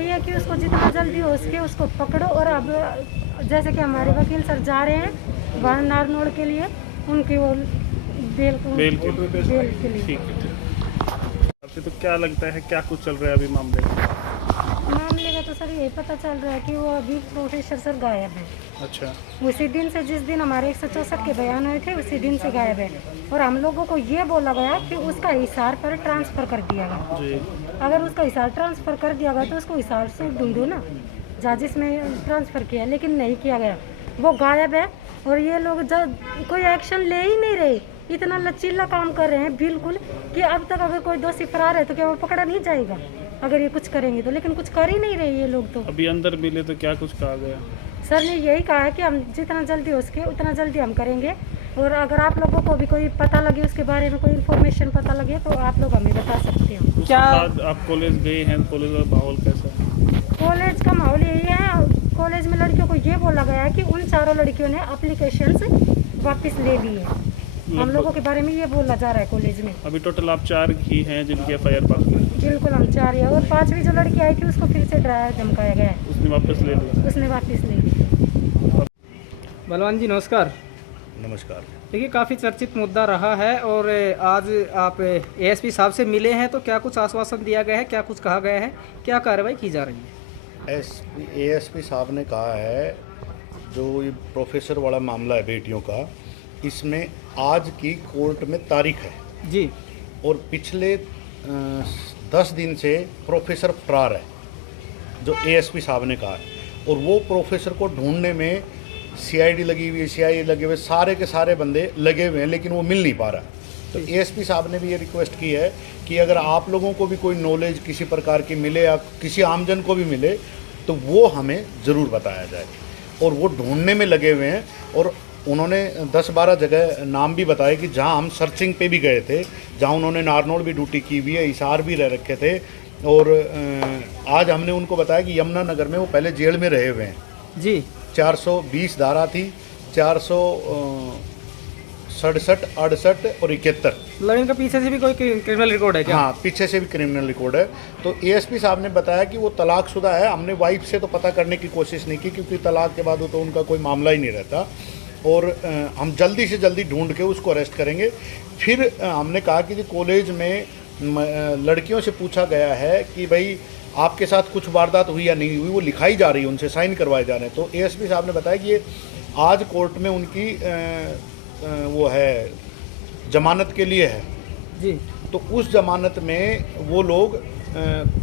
वही है कि उसको जितना जल्दी हो सके उसको पकड़ो। और अब जैसे कि हमारे वकील सर जा रहे हैं वहाँ नारनौल के लिए, उनकी वो बेल के लिए। ठीक है। आपसे तो क्या लगता है क्या कुछ चल रहा है अभी मामले में? मामले का तो सर यही पता चल रहा है कि वो अभी प्रोफेसर सर गायब है। अच्छा। उसी दिन से, जिस दिन हमारे 164 के बयान हुए थे, उसी दिन से गायब है। और हम लोगों को ये बोला गया कि उसका हिसार पर ट्रांसफ़र कर दिया गया। जी। अगर उसका हिसार ट्रांसफ़र कर दिया गया तो उसको हिसार से ढूंढो ना, जहाँ जिसमें ट्रांसफ़र किया, लेकिन नहीं किया गया, वो गायब है। और ये लोग जब कोई एक्शन ले ही नहीं रहे, इतना लचीला काम कर रहे हैं बिल्कुल कि अब तक अगर कोई दोषी फरार है तो क्या वो पकड़ा नहीं जाएगा अगर ये कुछ करेंगे तो, लेकिन कुछ कर ही नहीं रहे ये लोग। तो अभी अंदर मिले तो क्या कुछ कहा गया? सर ने यही कहा है कि हम जितना जल्दी हो सके उतना जल्दी हम करेंगे। और अगर आप लोगों को भी कोई पता लगे, उसके बारे में कोई इन्फॉर्मेशन पता लगे तो आप लोग हमें बता सकते हो। क्या आप कॉलेज गए हैं? कॉलेज का माहौल कैसा है? कॉलेज का माहौल यही है, कॉलेज में लड़कियों को ये बोला गया है कि उन चारों लड़कियों ने एप्लीकेशंस वापस ले ली है। हम लोगों के बारे में ये बोला जा रहा है कॉलेज में। अभी टोटल आप 4 ही हैं जिनकी FIR बाकी है? बिल्कुल, हम 4 ही है। और 5वीं जो लड़की आई थी उसको फिर से डराया धमकाया गया है, उसने वापस ले लिया? उसने वापस ले ली। बलवान जी नमस्कार। नमस्कार। देखिए काफ़ी चर्चित मुद्दा रहा है और आज आप ASP साहब से मिले हैं, तो क्या कुछ आश्वासन दिया गया है, क्या कुछ कहा गया है, क्या कार्रवाई की जा रही है? ASP साहब ने कहा है जो ये प्रोफेसर वाला मामला है बेटियों का, इसमें आज की कोर्ट में तारीख है जी। और पिछले 10 दिन से प्रोफेसर फरार है जो ASP साहब ने कहा है। और वो प्रोफेसर को ढूंढने में CID लगी हुई है, CIA लगे हुए, सारे के सारे बंदे लगे हुए हैं, लेकिन वो मिल नहीं पा रहा। तो ASP साहब ने भी ये रिक्वेस्ट की है कि अगर आप लोगों को भी कोई नॉलेज किसी प्रकार की मिले या किसी आमजन को भी मिले तो वो हमें ज़रूर बताया जाए। और वो ढूंढने में लगे हुए हैं। और उन्होंने 10-12 जगह नाम भी बताए कि जहां हम सर्चिंग पे भी गए थे, जहां उन्होंने नारनौल भी ड्यूटी की हुई है, हिसार भी रह रखे थे। और आज हमने उनको बताया कि यमुनानगर में वो पहले जेल में रहे हुए हैं जी। 420 धारा थी, 467, 68 और 71। लड़की का पीछे से भी कोई क्रिमिनल रिकॉर्ड है क्या? हाँ, पीछे से भी क्रिमिनल रिकॉर्ड है। तो ASP साहब ने बताया कि वो तलाकशुदा है। हमने वाइफ से तो पता करने की कोशिश नहीं की क्योंकि तलाक के बाद वो तो उनका कोई मामला ही नहीं रहता। और हम जल्दी से जल्दी ढूंढ के उसको अरेस्ट करेंगे। फिर हमने कहा कि कॉलेज में लड़कियों से पूछा गया है कि भाई आपके साथ कुछ वारदात हुई या नहीं हुई, वो लिखाई जा रही है, उनसे साइन करवाए जा रहे हैं। तो ASP साहब ने बताया कि ये आज कोर्ट में उनकी वो है जमानत के लिए है जी। तो उस जमानत में वो लोग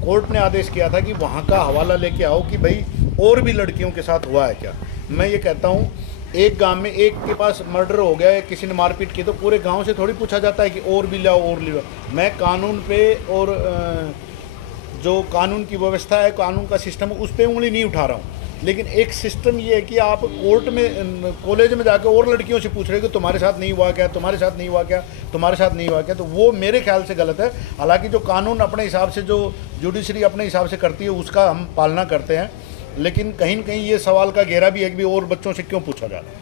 कोर्ट ने आदेश किया था कि वहाँ का हवाला लेके आओ कि भाई और भी लड़कियों के साथ हुआ है क्या। मैं ये कहता हूँ एक गांव में एक के पास मर्डर हो गया है, किसी ने मारपीट की, तो पूरे गांव से थोड़ी पूछा जाता है कि और भी लाओ और ले लो। मैं कानून पे और जो कानून की व्यवस्था है, कानून का सिस्टम, उस पर उंगली नहीं उठा रहा हूँ। लेकिन एक सिस्टम ये है कि आप कोर्ट में कॉलेज में जाकर और लड़कियों से पूछ रहे हो कि तुम्हारे साथ नहीं हुआ क्या, तुम्हारे साथ नहीं हुआ क्या, तुम्हारे साथ नहीं हुआ क्या, तो वो मेरे ख्याल से गलत है। हालांकि जो कानून अपने हिसाब से, जो जुडिशरी अपने हिसाब से करती है, उसका हम पालना करते हैं। लेकिन कहीं न कहीं ये सवाल का घेरा भी है कि और बच्चों से क्यों पूछा जा रहा है।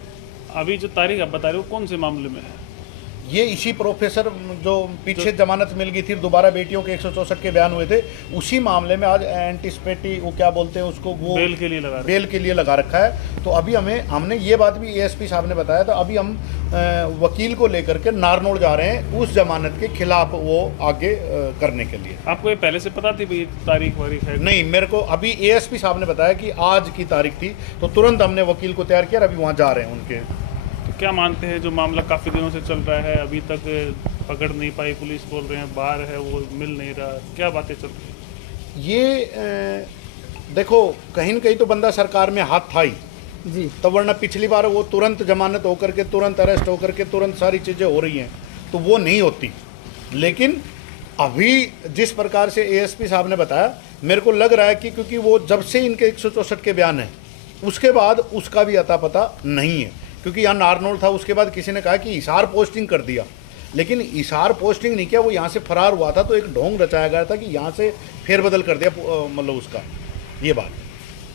अभी जो तारीख आप बता रहे हो कौन से मामले में है? ये इसी प्रोफेसर जो पीछे जमानत मिल गई थी, दोबारा बेटियों के 164 के बयान हुए थे, उसी मामले में आज एंटीसिपेटी वो क्या बोलते हैं उसको, वो बेल के लिए लगा रखा है। तो अभी हमने ये बात भी ASP साहब ने बताया। तो अभी हम वकील को लेकर के नारनौल जा रहे हैं उस जमानत के खिलाफ वो आगे करने के लिए। आपको ये पहले से पता थी भाई तारीख वारीख है? नहीं, मेरे को अभी ASP साहब ने बताया कि आज की तारीख थी, तो तुरंत हमने वकील को तैयार किया, अभी वहाँ जा रहे हैं उनके। क्या मानते हैं जो मामला काफ़ी दिनों से चल रहा है, अभी तक पकड़ नहीं पाई, पुलिस बोल रहे हैं बाहर है, वो मिल नहीं रहा, क्या बातें चल रही हैं? ये देखो कहीं न कहीं तो बंदा सरकार में हाथ था ही जी। तो, वरना पिछली बार वो तुरंत जमानत होकर के, तुरंत अरेस्ट होकर के, तुरंत सारी चीज़ें हो रही हैं, तो वो नहीं होती। लेकिन अभी जिस प्रकार से ASP साहब ने बताया, मेरे को लग रहा है कि क्योंकि वो जब से इनके 164 के बयान हैं उसके बाद उसका भी अता पता नहीं है। क्योंकि यहाँ नारनौल था, उसके बाद किसी ने कहा कि हिसार पोस्टिंग कर दिया, लेकिन हिसार पोस्टिंग नहीं किया, वो यहाँ से फरार हुआ था। तो एक ढोंग रचाया गया था कि यहाँ से फेरबदल कर दिया, मतलब उसका ये बात।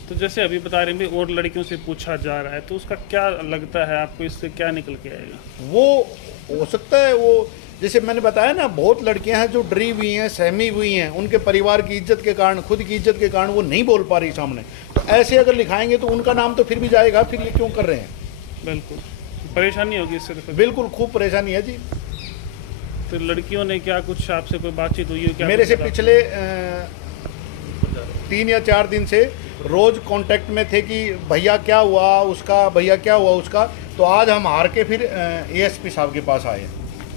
तो जैसे अभी बता रहे हैं और लड़कियों से पूछा जा रहा है, तो उसका क्या लगता है आपको, इससे क्या निकल के आएगा? वो हो सकता है वो जैसे मैंने बताया ना, बहुत लड़कियां हैं जो डरी हुई हैं, सहमी हुई हैं, उनके परिवार की इज्जत के कारण, खुद की इज्जत के कारण वो नहीं बोल पा रही सामने। तो ऐसे अगर लिखाएंगे तो उनका नाम तो फिर भी जाएगा, फिर ये क्यों कर रहे हैं? बिल्कुल परेशानी होगी इससे तो। बिल्कुल खूब परेशानी है जी। तो लड़कियों ने क्या कुछ आपसे कोई बातचीत हुई है क्या? मेरे से पिछले 3 या 4 दिन से रोज कांटेक्ट में थे कि भैया क्या हुआ उसका, भैया क्या हुआ उसका। तो आज हम हार के फिर एएसपी साहब के पास आए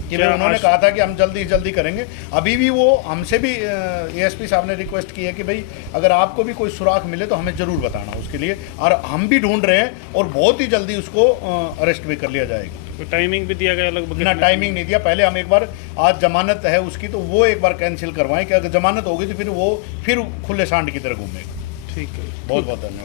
कि भाई उन्होंने कहा था कि हम जल्दी जल्दी करेंगे। अभी भी वो हमसे भी एएसपी साहब ने रिक्वेस्ट की है कि भाई अगर आपको भी कोई सुराग मिले तो हमें ज़रूर बताना उसके लिए, और हम भी ढूंढ रहे हैं और बहुत ही जल्दी उसको अरेस्ट भी कर लिया जाएगा। तो टाइमिंग भी दिया गया लगभग? ना, टाइमिंग नहीं दिया। पहले हम एक बार, आज जमानत है उसकी तो वो एक बार कैंसिल करवाएं कि अगर जमानत होगी तो फिर वो फिर खुले सांड की तरह घूमेगा। ठीक है, बहुत बहुत धन्यवाद।